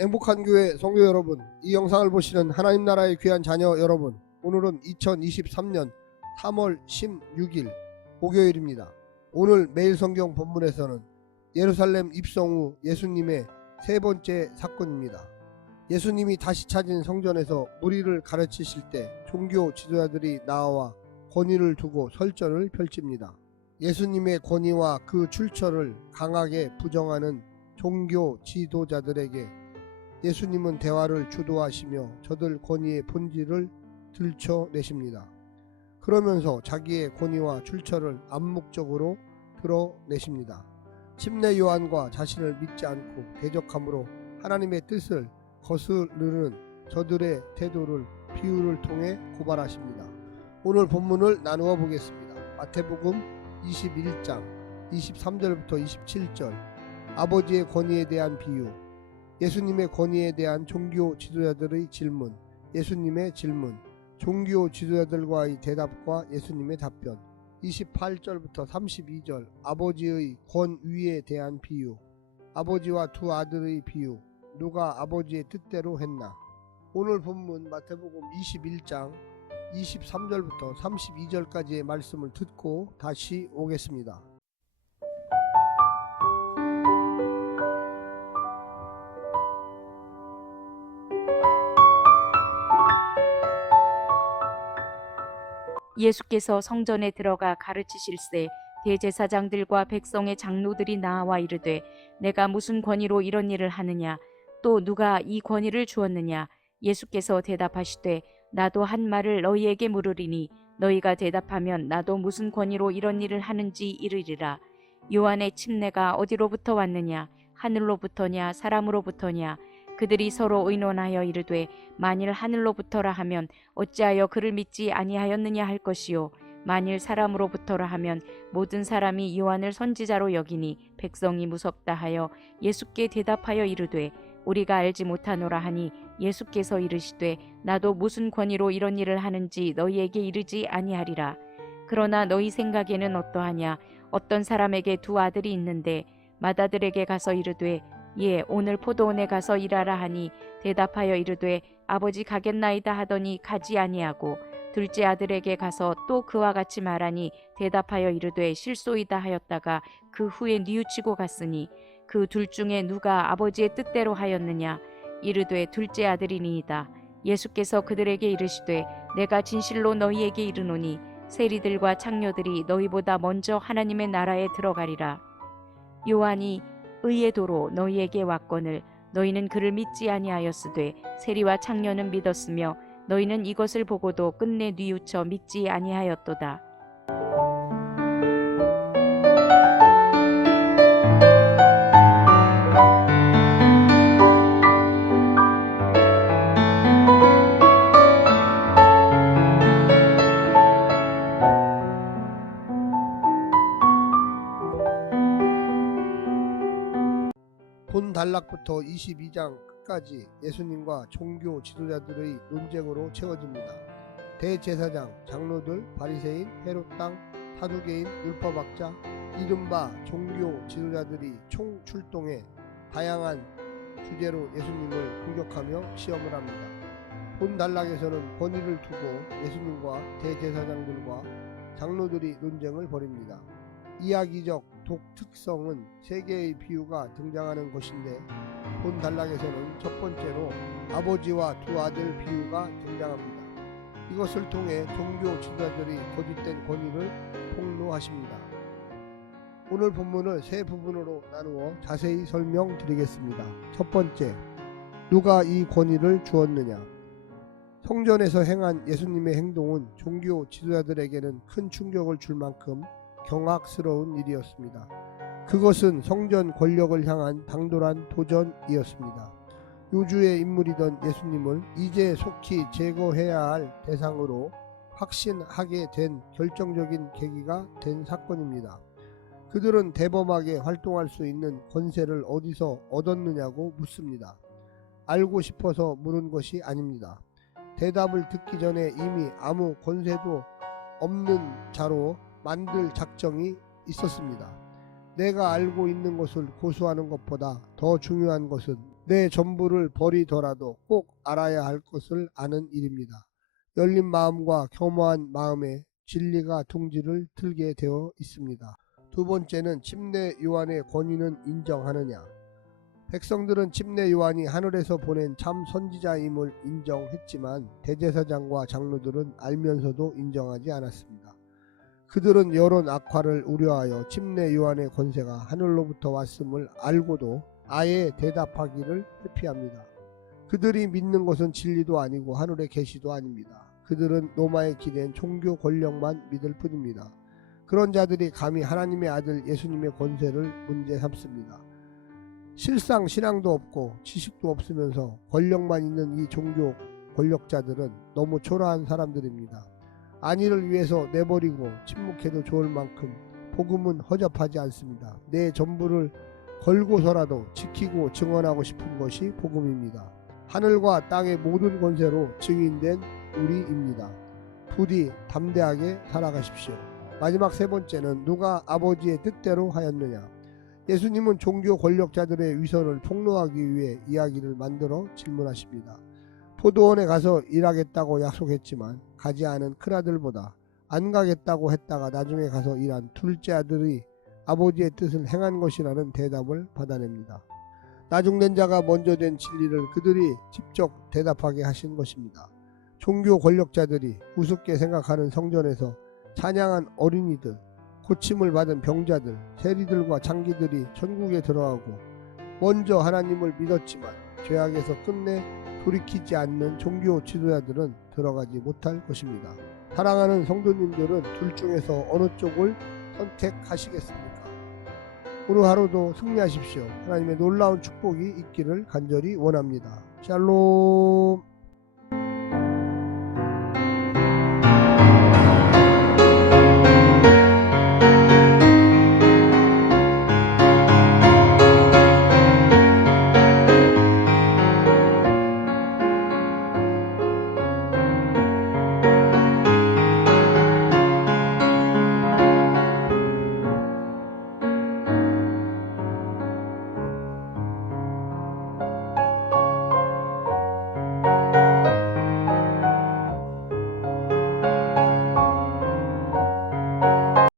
행복한 교회 성도 여러분, 이 영상을 보시는 하나님 나라의 귀한 자녀 여러분, 오늘은 2023년 3월 16일 목요일입니다. 오늘 매일 성경 본문에서는 예루살렘 입성 후 예수님의 세 번째 사건입니다. 예수님이 다시 찾은 성전에서 무리를 가르치실 때 종교 지도자들이 나와 권위를 두고 설전을 펼칩니다. 예수님의 권위와 그 출처를 강하게 부정하는 종교 지도자들에게 예수님은 대화를 주도하시며 저들 권위의 본질을 들춰내십니다. 그러면서 자기의 권위와 출처를 암묵적으로 드러내십니다. 침례 요한과 자신을 믿지 않고 대적함으로 하나님의 뜻을 거스르는 저들의 태도를 비유를 통해 고발하십니다. 오늘 본문을 나누어 보겠습니다. 마태복음 21장 23절부터 27절, 아버지의 권위에 대한 비유, 예수님의 권위에 대한 종교 지도자들의 질문, 예수님의 질문, 종교 지도자들과의 대답과 예수님의 답변, 28절부터 32절, 아버지의 권위에 대한 비유, 아버지와 두 아들의 비유, 누가 아버지의 뜻대로 했나. 오늘 본문 마태복음 21장 23절부터 32절까지의 말씀을 듣고 다시 오겠습니다. 예수께서 성전에 들어가 가르치실세 대제사장들과 백성의 장로들이 나와 이르되 내가 무슨 권위로 이런 일을 하느냐, 또 누가 이 권위를 주었느냐. 예수께서 대답하시되 나도 한 말을 너희에게 물으리니 너희가 대답하면 나도 무슨 권위로 이런 일을 하는지 이르리라. 요한의 침례가 어디로부터 왔느냐, 하늘로부터냐 사람으로부터냐. 그들이 서로 의논하여 이르되 만일 하늘로부터라 하면 어찌하여 그를 믿지 아니하였느냐 할 것이요, 만일 사람으로부터라 하면 모든 사람이 요한을 선지자로 여기니 백성이 무섭다 하여 예수께 대답하여 이르되 우리가 알지 못하노라 하니, 예수께서 이르시되 나도 무슨 권위로 이런 일을 하는지 너희에게 이르지 아니하리라. 그러나 너희 생각에는 어떠하냐. 어떤 사람에게 두 아들이 있는데 맏아들에게 가서 이르되 예, 오늘 포도원에 가서 일하라 하니 대답하여 이르되 아버지 가겠나이다 하더니 가지 아니하고, 둘째 아들에게 가서 또 그와 같이 말하니 대답하여 이르되 실소이다 하였다가 그 후에 뉘우치고 갔으니 그 둘 중에 누가 아버지의 뜻대로 하였느냐. 이르되 둘째 아들이니이다. 예수께서 그들에게 이르시되 내가 진실로 너희에게 이르노니 세리들과 창녀들이 너희보다 먼저 하나님의 나라에 들어가리라. 요한이 의의 도로 너희에게 왔거늘 너희는 그를 믿지 아니하였으되 세리와 창녀는 믿었으며 너희는 이것을 보고도 끝내 뉘우쳐 믿지 아니하였도다. 본 단락부터 22장 끝까지 예수님과 종교 지도자들의 논쟁으로 채워집니다. 대제사장, 장로들, 바리새인, 헤롯 땅, 사두개인, 율법학자, 이른바 종교 지도자들이 총출동해 다양한 주제로 예수님을 공격하며 시험을 합니다. 본 단락에서는 권위를 두고 예수님과 대제사장들과 장로들이 논쟁을 벌입니다. 이야기적 독특성은 세 개의 비유가 등장하는 것인데, 본 단락에서는 첫 번째로 아버지와 두 아들 비유가 등장합니다. 이것을 통해 종교 지도자들이 거짓된 권위를 폭로하십니다. 오늘 본문을 세 부분으로 나누어 자세히 설명드리겠습니다. 첫 번째, 누가 이 권위를 주었느냐. 성전에서 행한 예수님의 행동은 종교 지도자들에게는 큰 충격을 줄 만큼 경악스러운 일이었습니다. 그것은 성전 권력을 향한 당돌한 도전이었습니다. 요주의 인물이던 예수님을 이제 속히 제거해야 할 대상으로 확신하게 된 결정적인 계기가 된 사건입니다. 그들은 대범하게 활동할 수 있는 권세를 어디서 얻었느냐고 묻습니다. 알고 싶어서 물은 것이 아닙니다. 대답을 듣기 전에 이미 아무 권세도 없는 자로 만들 작정이 있었습니다. 내가 알고 있는 것을 고수하는 것보다 더 중요한 것은 내 전부를 버리더라도 꼭 알아야 할 것을 아는 일입니다. 열린 마음과 겸허한 마음에 진리가 둥지를 틀게 되어 있습니다. 두 번째는 침례 요한의 권위는 인정하느냐. 백성들은 침례 요한이 하늘에서 보낸 참 선지자임을 인정했지만 대제사장과 장로들은 알면서도 인정하지 않았습니다. 그들은 여론 악화를 우려하여 침례 요한의 권세가 하늘로부터 왔음을 알고도 아예 대답하기를 회피합니다. 그들이 믿는 것은 진리도 아니고 하늘의 계시도 아닙니다. 그들은 로마에 기댄 종교 권력만 믿을 뿐입니다. 그런 자들이 감히 하나님의 아들 예수님의 권세를 문제 삼습니다. 실상 신앙도 없고 지식도 없으면서 권력만 있는 이 종교 권력자들은 너무 초라한 사람들입니다. 안위를 위해서 내버리고 침묵해도 좋을 만큼 복음은 허접하지 않습니다. 내 전부를 걸고서라도 지키고 증언하고 싶은 것이 복음입니다. 하늘과 땅의 모든 권세로 증인된 우리입니다. 부디 담대하게 살아가십시오. 마지막 세 번째는 누가 아버지의 뜻대로 하였느냐. 예수님은 종교 권력자들의 위선을 폭로하기 위해 이야기를 만들어 질문하십니다. 포도원에 가서 일하겠다고 약속했지만 가지 않은 큰아들보다 안 가겠다고 했다가 나중에 가서 일한 둘째 아들이 아버지의 뜻을 행한 것이라는 대답을 받아냅니다. 나중된 자가 먼저 된 진리를 그들이 직접 대답하게 하신 것입니다. 종교 권력자들이 우습게 생각하는 성전에서 찬양한 어린이들, 고침을 받은 병자들, 세리들과 장기들이 천국에 들어가고 먼저 하나님을 믿었지만 죄악에서 끝내 돌이키지 않는 종교 지도자들은 들어가지 못할 것입니다. 사랑하는 성도님들은 둘 중에서 어느 쪽을 선택하시겠습니까? 오늘 하루도 승리하십시오. 하나님의 놀라운 축복이 있기를 간절히 원합니다. 샬롬.